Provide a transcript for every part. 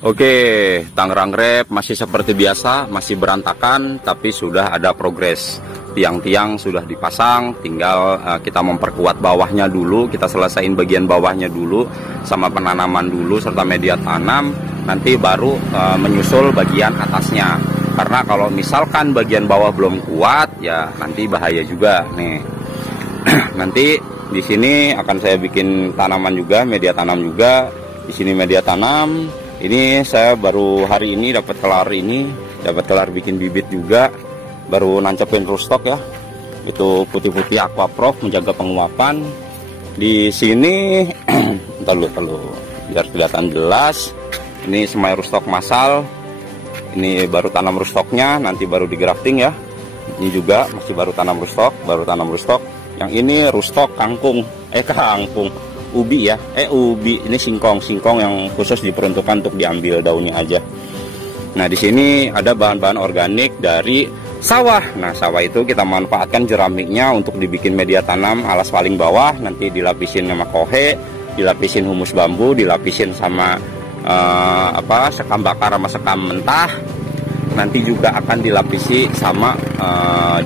Oke, Tangerang Rep masih seperti biasa, masih berantakan, tapi sudah ada progres. Tiang-tiang sudah dipasang, tinggal kita memperkuat bawahnya dulu, kita selesaiin bagian bawahnya dulu, sama penanaman dulu, serta media tanam, nanti baru menyusul bagian atasnya. Karena kalau misalkan bagian bawah belum kuat, ya nanti bahaya juga nih. Nanti di sini akan saya bikin tanaman juga, media tanam juga. Di sini media tanam. Ini saya baru hari ini dapat kelar bikin bibit juga, baru nancepin rootstock ya. Itu putih-putih Aquaprof menjaga penguapan. Di sini entar dulu biar kelihatan jelas. Ini semai rootstock massal. Ini baru tanam rootstocknya, nanti baru di grafting ya. Ini juga masih baru tanam rootstock, Yang ini rootstock kangkung, ubi ya, ubi ini singkong yang khusus diperuntukkan untuk diambil daunnya aja. Nah di sini ada bahan-bahan organik dari sawah. Nah sawah itu kita manfaatkan jeramiknya untuk dibikin media tanam alas paling bawah, nanti dilapisin sama kohe, dilapisin humus bambu, dilapisin sama sekam bakar sama sekam mentah. Nanti juga akan dilapisi sama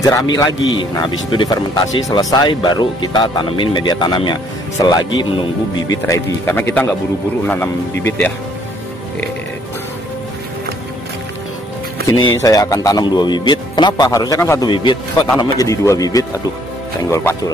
jerami lagi. Nah habis itu difermentasi selesai, baru kita tanemin media tanamnya selagi menunggu bibit ready, karena kita nggak buru-buru nanam bibit ya. Oke. Sini saya akan tanam 2 bibit. Kenapa? Harusnya kan 1 bibit, kok tanamnya jadi 2 bibit? Aduh, senggol pacul.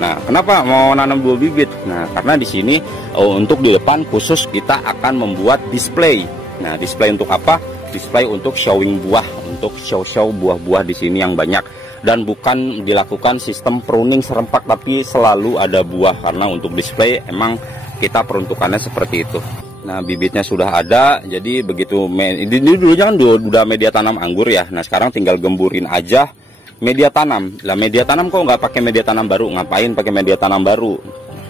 Nah kenapa mau nanam 2 bibit? Nah karena di sini untuk di depan khusus kita akan membuat display. Nah display untuk apa? Display untuk showing buah, untuk show buah-buah di sini yang banyak, dan bukan dilakukan sistem pruning serempak, tapi selalu ada buah, karena untuk display emang kita peruntukannya seperti itu. Nah bibitnya sudah ada, jadi begitu ini dulunya kan udah media tanam anggur ya. Nah sekarang tinggal gemburin aja media tanam. Lah media tanam kok nggak pakai media tanam baru? Ngapain pakai media tanam baru?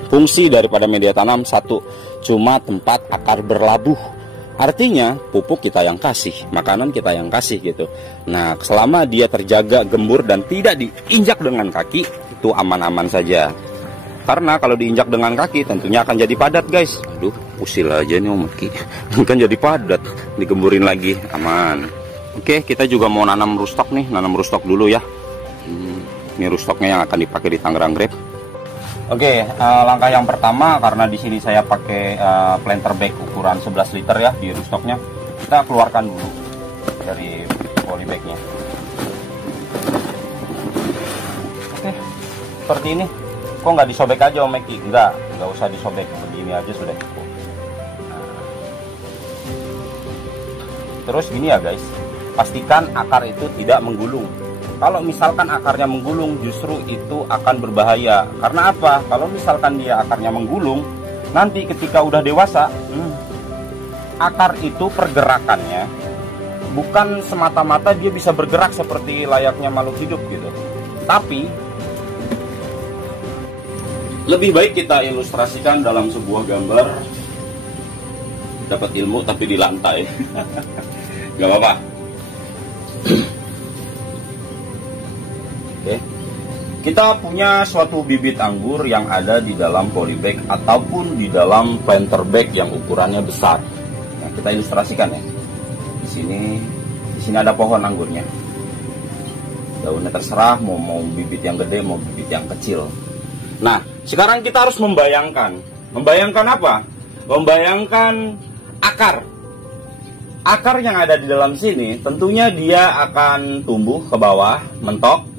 Fungsi daripada media tanam satu, cuma tempat akar berlabuh. Artinya pupuk kita yang kasih, makanan kita yang kasih gitu. Nah selama dia terjaga gembur dan tidak diinjak dengan kaki, itu aman-aman saja. Karena kalau diinjak dengan kaki tentunya akan jadi padat guys. Aduh usil aja nih Om Ki. Kan jadi padat, digemburin lagi, aman. Oke, kita juga mau nanam rootstock nih, nanam rootstock dulu ya. Ini rootstocknya yang akan dipakai di Tangerang Grape. Oke, langkah yang pertama, karena di sini saya pakai planter bag ukuran 11 liter ya di rootstocknya, kita keluarkan dulu dari polybagnya. Oke, seperti ini. Kok nggak disobek aja Om Eki? Nggak usah disobek, begini aja sudah cukup. Nah. Terus gini ya guys, pastikan akar itu tidak menggulung. Kalau misalkan akarnya menggulung, justru itu akan berbahaya. Karena apa? Kalau misalkan dia akarnya menggulung, nanti ketika udah dewasa, akar itu pergerakannya bukan semata-mata dia bisa bergerak seperti layaknya makhluk hidup gitu. Tapi lebih baik kita ilustrasikan dalam sebuah gambar. Dapat ilmu tapi di lantai. Gak apa-apa. Kita punya suatu bibit anggur yang ada di dalam polybag ataupun di dalam planter bag yang ukurannya besar. Nah, kita ilustrasikan ya. Di sini ada pohon anggurnya. Daunnya terserah mau bibit yang gede, mau bibit yang kecil. Nah, sekarang kita harus membayangkan. Membayangkan apa? Membayangkan akar. Akar yang ada di dalam sini tentunya dia akan tumbuh ke bawah, mentok.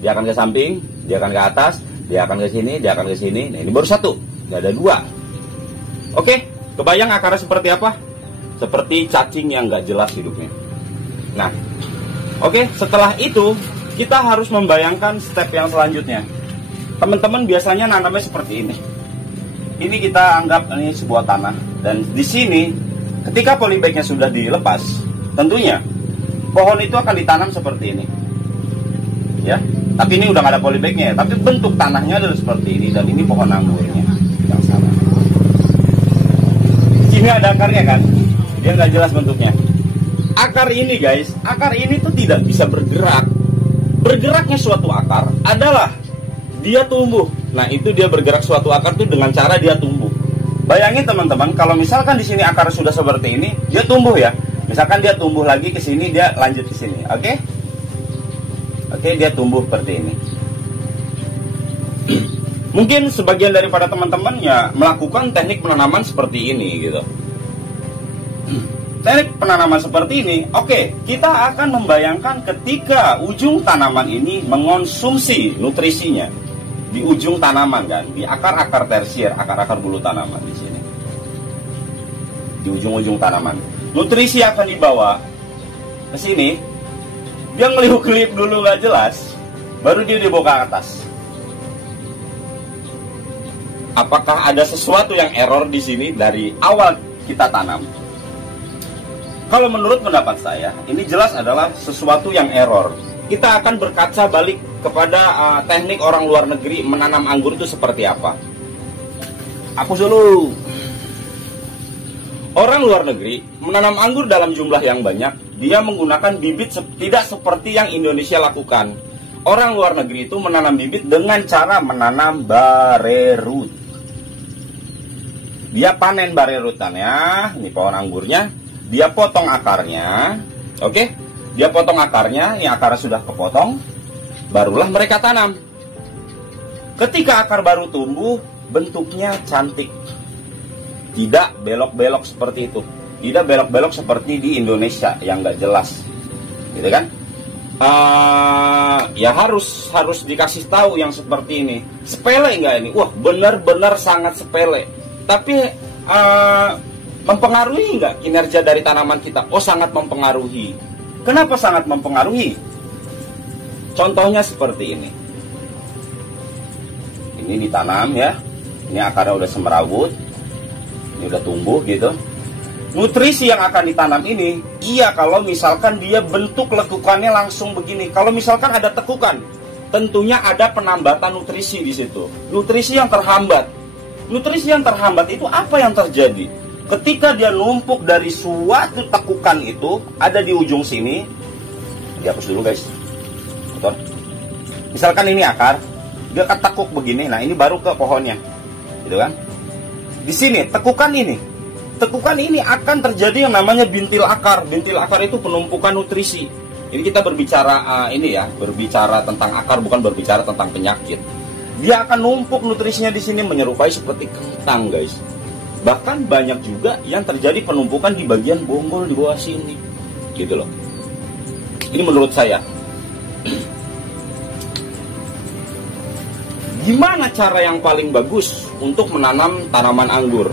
Dia akan ke samping, dia akan ke atas, dia akan ke sini, dia akan ke sini. Nah ini baru 1, nggak ada 2. Oke, kebayang akarnya seperti apa? Seperti cacing yang nggak jelas hidupnya. Nah, oke, setelah itu kita harus membayangkan step yang selanjutnya. Teman-teman biasanya nanamnya seperti ini. Ini kita anggap ini sebuah tanah, dan di sini ketika polybagnya sudah dilepas, tentunya pohon itu akan ditanam seperti ini. Ya. Tapi ini udah gak ada polybagnya, tapi bentuk tanahnya adalah seperti ini, dan ini pohon anggurnya yang salah. Sini ada akarnya kan, dia nggak jelas bentuknya. Akar ini guys, akar ini tuh tidak bisa bergerak. Bergeraknya suatu akar adalah dia tumbuh. Nah itu dia bergerak suatu akar tuh dengan cara dia tumbuh. Bayangin teman-teman, kalau misalkan di sini akar sudah seperti ini, dia tumbuh ya. Misalkan dia tumbuh lagi ke sini, dia lanjut ke sini. Oke? Oke, dia tumbuh seperti ini. Mungkin sebagian daripada teman-teman ya melakukan teknik penanaman seperti ini gitu. Teknik penanaman seperti ini, oke, kita akan membayangkan ketika ujung tanaman ini mengonsumsi nutrisinya di ujung tanaman kan, di akar-akar tersier, akar-akar bulu tanaman di sini, di ujung-ujung tanaman. Nutrisi akan dibawa ke sini, dia ngeliuk-ngeliuk dulu nggak jelas, baru dia dibawa ke atas. Apakah ada sesuatu yang error di sini dari awal kita tanam? Kalau menurut pendapat saya, ini jelas adalah sesuatu yang error. Kita akan berkaca balik kepada teknik orang luar negeri menanam anggur itu seperti apa. Hapus dulu. Orang luar negeri menanam anggur dalam jumlah yang banyak, dia menggunakan bibit tidak seperti yang Indonesia lakukan. Orang luar negeri itu menanam bibit dengan cara menanam bare root. Dia panen bare rootannya, ini pohon anggurnya, dia potong akarnya, oke? Dia potong akarnya, ini akarnya sudah kepotong, barulah mereka tanam. Ketika akar baru tumbuh, bentuknya cantik. Tidak belok-belok seperti itu. Tidak belok-belok seperti di Indonesia yang nggak jelas, gitu kan? Ya harus dikasih tahu yang seperti ini. Sepele nggak ini? Wah, benar-benar sangat sepele. Tapi mempengaruhi nggak kinerja dari tanaman kita? Oh, sangat mempengaruhi. Kenapa sangat mempengaruhi? Contohnya seperti ini. Ini ditanam ya. Ini akarnya udah semerawut. Ini udah tumbuh gitu. Nutrisi yang akan ditanam ini, iya kalau misalkan dia bentuk lekukannya langsung begini. Kalau misalkan ada tekukan, tentunya ada penambatan nutrisi di situ. Nutrisi yang terhambat. Nutrisi yang terhambat itu apa yang terjadi? Ketika dia numpuk dari suatu tekukan itu, ada di ujung sini. Dihapus dulu guys. Betul? Misalkan ini akar, dia ketekuk begini. Nah ini baru ke pohonnya, gitu kan? Di sini tekukan ini. Tekukan ini akan terjadi yang namanya bintil akar. Bintil akar itu penumpukan nutrisi. Ini kita berbicara berbicara tentang akar, bukan berbicara tentang penyakit. Dia akan numpuk nutrisinya di sini menyerupai seperti kentang, guys. Bahkan banyak juga yang terjadi penumpukan di bagian bonggol di bawah sini, gitu loh. Ini menurut saya. Gimana cara yang paling bagus untuk menanam tanaman anggur?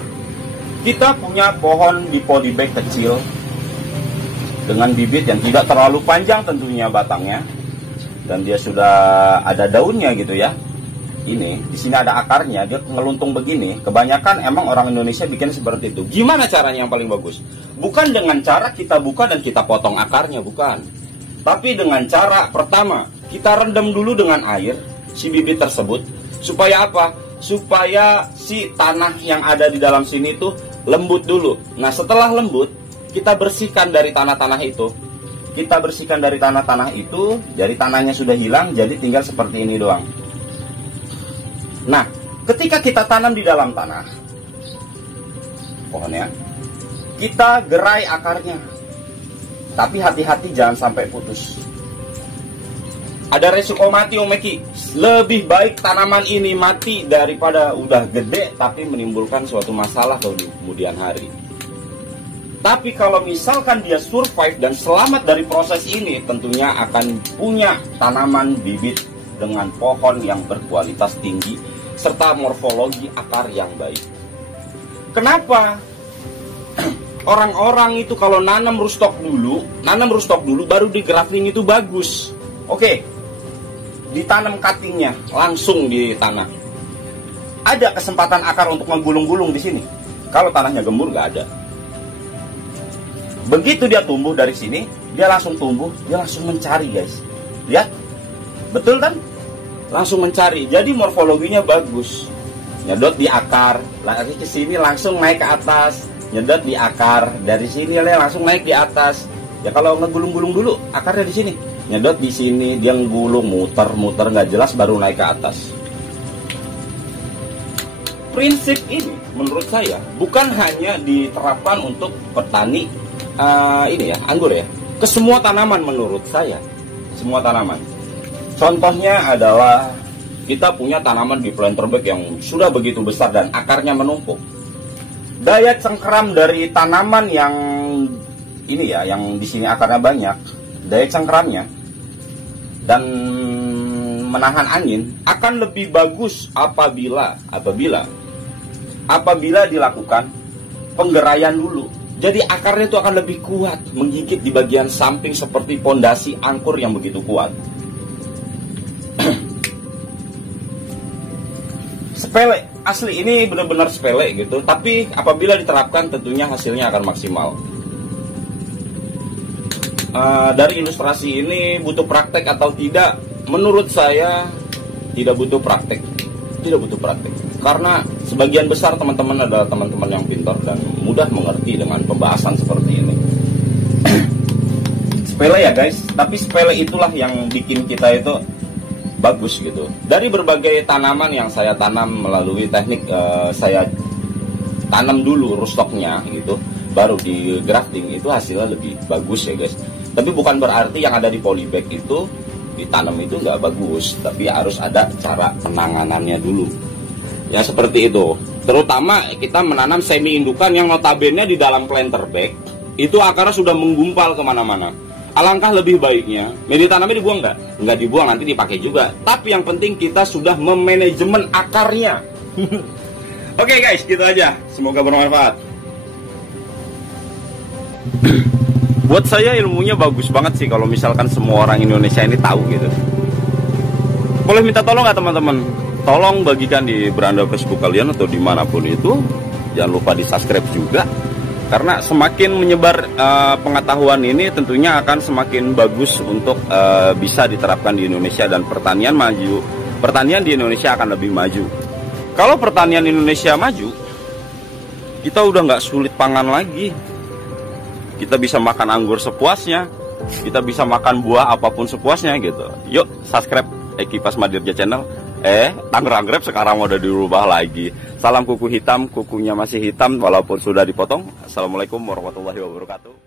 Kita punya pohon di polybag kecil dengan bibit yang tidak terlalu panjang tentunya batangnya, dan dia sudah ada daunnya gitu ya. Ini di sini ada akarnya, dia ngeluntung begini. Kebanyakan emang orang Indonesia bikin seperti itu. Gimana caranya yang paling bagus? Bukan dengan cara kita buka dan kita potong akarnya, bukan. Tapi dengan cara pertama, kita rendam dulu dengan air si bibit tersebut. Supaya apa? Supaya si tanah yang ada di dalam sini itu lembut dulu. Nah setelah lembut, kita bersihkan dari tanah-tanah itu. Kita bersihkan dari tanah-tanah itu, jadi tanahnya sudah hilang, jadi tinggal seperti ini doang. Nah, ketika kita tanam di dalam tanah, pohonnya, kita gerai akarnya. Tapi hati-hati jangan sampai putus. Ada resiko mati, Om Eki. Lebih baik tanaman ini mati daripada udah gede tapi menimbulkan suatu masalah di kemudian hari. Tapi kalau misalkan dia survive dan selamat dari proses ini, tentunya akan punya tanaman bibit dengan pohon yang berkualitas tinggi serta morfologi akar yang baik. Kenapa? Orang-orang itu kalau nanam rootstock dulu baru di grafting itu bagus. Oke. Ditanam cuttingnya langsung di tanah. Ada kesempatan akar untuk menggulung-gulung di sini. Kalau tanahnya gembur nggak ada. Begitu dia tumbuh dari sini, dia langsung tumbuh, dia langsung mencari, guys. Lihat, betul kan? Langsung mencari. Jadi morfologinya bagus. Nyedot di akar, lari ke sini langsung naik ke atas. Nyedot di akar, dari sini langsung naik di atas. Ya kalau ngegulung-gulung dulu, akarnya di sini. Nyedot di sini, dia ngegulung, muter-muter nggak jelas baru naik ke atas. prinsip ini menurut saya bukan hanya diterapkan untuk petani anggur ya, ke semua tanaman menurut saya, semua tanaman. Contohnya adalah kita punya tanaman di planter bag yang sudah begitu besar dan akarnya menumpuk. Daya cengkeram dari tanaman yang ini ya, yang di sini akarnya banyak, daya cengkeramnya dan menahan angin akan lebih bagus apabila dilakukan penggerayan dulu. Jadi akarnya itu akan lebih kuat, menggigit di bagian samping seperti pondasi angkur yang begitu kuat. Sepele, asli ini benar-benar sepele gitu, tapi apabila diterapkan tentunya hasilnya akan maksimal. Dari ilustrasi ini butuh praktek atau tidak? Menurut saya tidak butuh praktek, karena sebagian besar teman-teman adalah teman-teman yang pintar dan mudah mengerti dengan pembahasan seperti ini. Sepele ya guys, tapi sepele itulah yang bikin kita itu bagus gitu. Dari berbagai tanaman yang saya tanam melalui teknik saya tanam dulu rootstocknya gitu, baru di grafting, itu hasilnya lebih bagus ya guys. Tapi bukan berarti yang ada di polybag itu ditanam itu nggak bagus, tapi harus ada cara penanganannya dulu. Ya seperti itu. Terutama kita menanam semi indukan yang notabene di dalam planter bag itu akarnya sudah menggumpal kemana-mana. Alangkah lebih baiknya media tanamnya dibuang nggak dibuang, nanti dipakai juga. Tapi yang penting kita sudah memanajemen akarnya. Oke guys, gitu aja. Semoga bermanfaat. Buat saya ilmunya bagus banget sih kalau misalkan semua orang Indonesia ini tahu gitu. Boleh minta tolong nggak teman-teman? Tolong bagikan di beranda Facebook kalian atau dimanapun itu. Jangan lupa di subscribe juga. Karena semakin menyebar pengetahuan ini tentunya akan semakin bagus untuk bisa diterapkan di Indonesia dan pertanian maju. Pertanian di Indonesia akan lebih maju. Kalau pertanian Indonesia maju, kita udah nggak sulit pangan lagi. Kita bisa makan anggur sepuasnya, kita bisa makan buah apapun sepuasnya gitu. Yuk subscribe Eki Pasmadirja channel. Tangerang Grab sekarang udah dirubah lagi. Salam kuku hitam, kukunya masih hitam walaupun sudah dipotong. Assalamualaikum warahmatullahi wabarakatuh.